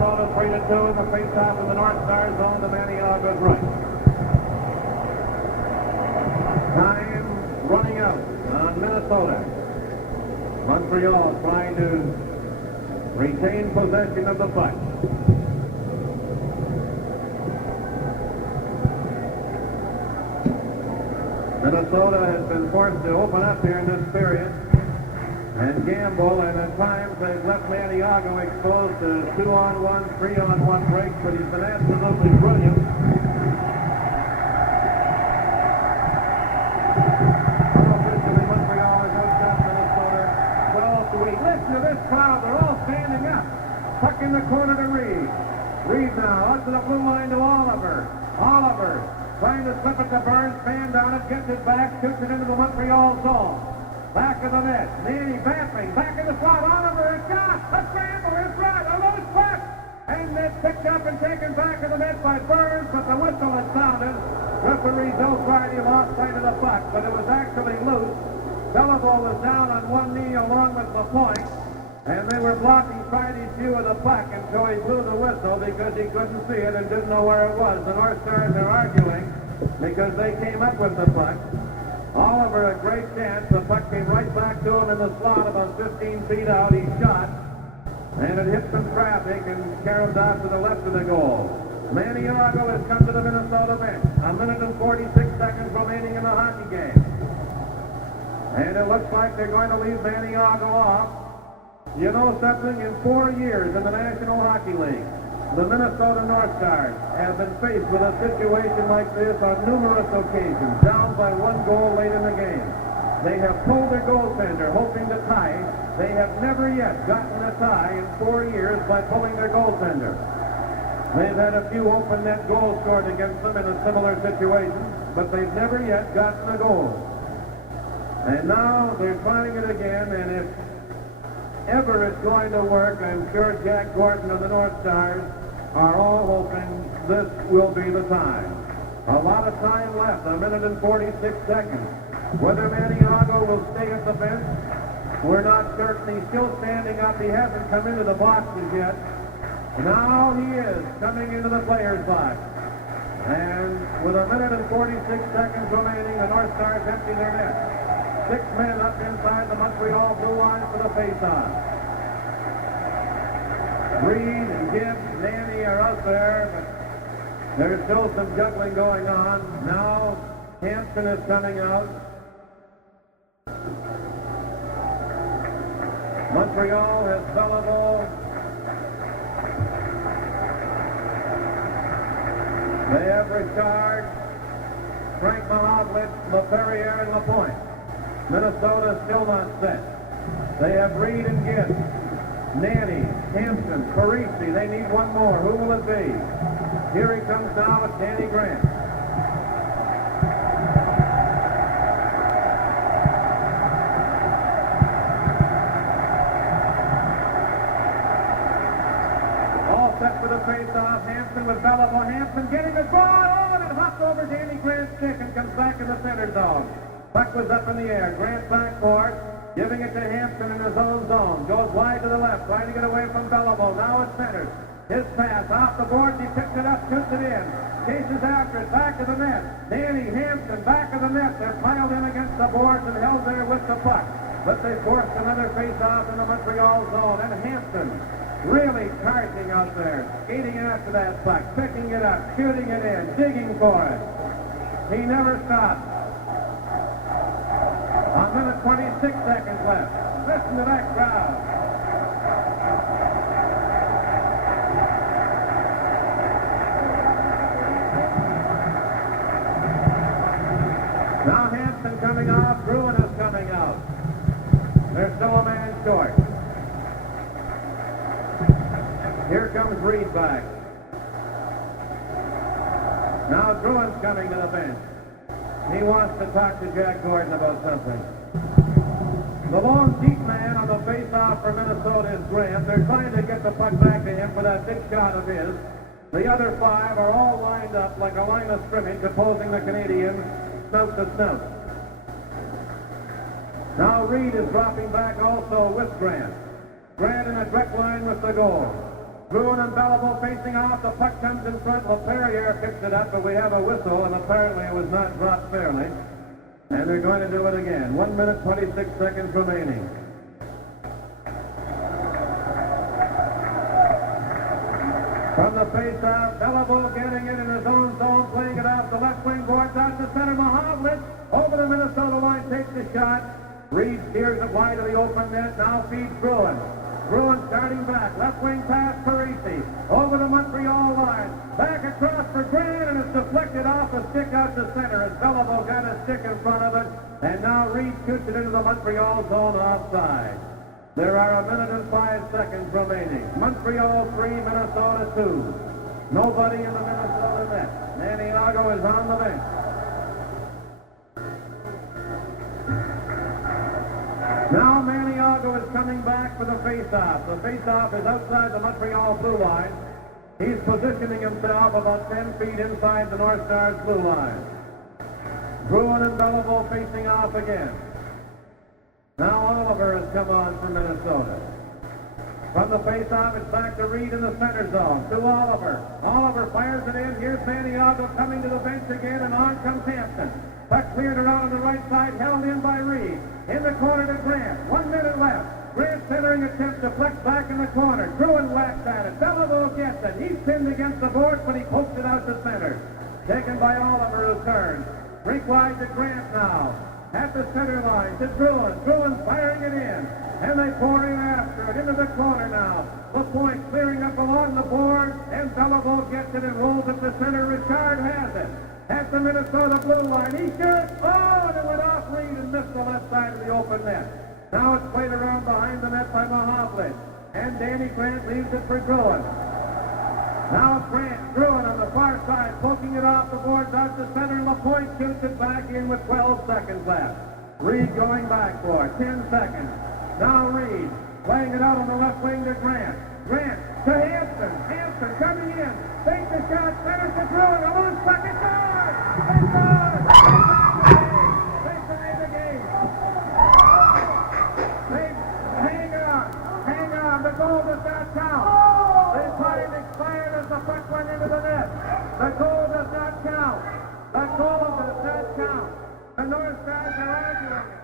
Minnesota 3-2 in the face-off in the North Star zone to Maniaga's right. Time running out on Minnesota. Montreal trying to retain possession of the puck. Minnesota has been forced to open up here in this period and gamble, and at times they've left Maniago exposed to 2-on-1, 3-on-1 breaks, but he's been absolutely brilliant. Unofficially, Montreal has outshot Minnesota 12-8. Listen to this crowd, they're all standing up. Puck in the corner to Reed. Reed now, out to the blue line to Oliver. Oliver trying to slip it to Burns, fan down it, gets it back, shoots it into the Montreal zone. Back of the net. Naney vamping. Back in the slot. Oliver is shot. A scramble is right. A loose puck. And it's picked up and taken back of the net by Burns, but the whistle has sounded. Referee Bill Friday lost sight of the puck, but it was actually loose. Beliveau was down on one knee along with LaPointe, and they were blocking Friday's view of the puck until he blew the whistle because he couldn't see it and didn't know where it was. The North Stars are arguing because they came up with the puck. Oliver, a great chance. The puck came right back to him in the slot about 15 feet out. He shot, and it hit some traffic and carried out to the left of the goal. Maniago has come to the Minnesota bench. 1:46 seconds remaining in the hockey game. And it looks like they're going to leave Maniago off. You know something? In 4 years in the National Hockey League, the Minnesota North Stars have been faced with a situation like this on numerous occasions, down by 1 goal late in the game. They have pulled their goaltender, hoping to tie. They have never yet gotten a tie in 4 years by pulling their goaltender. They've had a few open net goals scored against them in a similar situation, but they've never yet gotten a goal. And now they're trying it again, and if ever it's going to work, I'm sure Jack Gordon of the North Stars are all hoping this will be the time. A lot of time left, 1:46 seconds. Whether Maniago will stay at the bench, we're not certain. He's still standing up. He hasn't come into the boxes yet. Now he is coming into the players' box. And with 1:46 seconds remaining, the North Stars empty their net. 6 men up inside the Montreal blue line for the face-off. Reed and Gibbs, Naney are out there, but there's still some juggling going on. Now Hampton is coming out. Montreal has Beliveau. They have Richard, Frank Mahovlich, LaPerriere, and LaPointe. Minnesota still not set. They have Reed and Gibbs, Naney, Hampton, Parisi. They need one more. Who will it be? Here he comes now with Danny Grant. All set for the face-off. Hampton with Beliveau. Hampton getting the ball. Oh, and it hopped over Danny Grant's stick and comes back in the center zone. Puck was up in the air. Grant backboard, giving it to Hampton in his own zone. Goes wide to the left, trying to get away from Beliveau. Now it's centered. His pass off the board. He picks it up, shoots it in. Chases after it, back of the net. Danny, Hampton, back of the net. They're piled in against the boards and held there with the puck. But they forced another face-off in the Montreal zone. And Hampton really charging out there, skating after that puck, picking it up, shooting it in, digging for it. He never stops. 1:26 seconds left. Listen to that crowd. Now Hampton coming off, Bruin is coming out. There's still a man short. Here comes Reed back. Now Bruin's coming to the bench. He wants to talk to Jack Gordon about something. The long, deep man on the face-off for Minnesota is Grant. They're trying to get the puck back to him for that big shot of his. The other 5 are all lined up like a line of scrimmage opposing the Canadians snout to snout. Now Reed is dropping back also with Grant. Grant in a direct line with the goal. Bruin and Belleville facing off. The puck comes in front. LaPerriere picks it up, but we have a whistle, and apparently it was not dropped fairly. And they're going to do it again. 1 minute, 26 seconds remaining. From the face-off, Belleville getting it in his own zone, playing it off the left wing boards out to center. Mahovlich over the Minnesota line, takes the shot. Reed steers it wide of the open net, now feeds Bruin. Bruin starting back, left wing pass, Parisi, over the Montreal line, back across for Grant, and it's deflected off a stick out to center as Belleville got a stick in front of it, and now Reed shoots it into the Montreal zone offside. There are 1 minute and 5 seconds remaining. Montreal 3, Minnesota 2. Nobody in the Minnesota net. Maniago is on the bench. Now Maniago is coming back for the face-off. The face-off is outside the Montreal blue line. He's positioning himself about 10 feet inside the North Stars blue line. Bruin and Belleville facing off again. Now Oliver has come on for Minnesota. From the face-off, it's back to Reed in the center zone. To Oliver. Oliver fires it in. Here's Maniago coming to the bench again, and on comes Hampton. Puck cleared around on the right side, held in by Reed. In the corner to Grant. 1 minute left. Grant centering attempt to flex back in the corner. Bruin whacks at it. Belleville gets it. He's pinned against the boards, but he pokes it out to center. Taken by Oliver, who turns. Rink wide to Grant now. At the center line to Bruin. Bruin firing it in. And they pour in after it into the corner now. LaPointe clearing up along the board. And Belleville gets it and rolls it to center. Richard has it. At the Minnesota blue line. He shoots. Oh, and it went off Reed and missed the left side of the open net. Now it's played around behind the net by Mahovlich. And Danny Grant leaves it for Bruin. Now Grant, Bruin on the far side, poking it off the boards out to center. LaPointe shoots it back in with 12 seconds left. Reed going back for it. 10 seconds. Now Reed playing it out on the left wing to Grant. Grant to Hampton. Hampton coming in. Takes the shot. Centers to Bruin. A loose puck. It's on! It's on! They tie the game. They hang on. Hang on. The goal does not count. The time expired as the puck went into the net. The goal does not count. The goal does not count. The North Stars are arguing.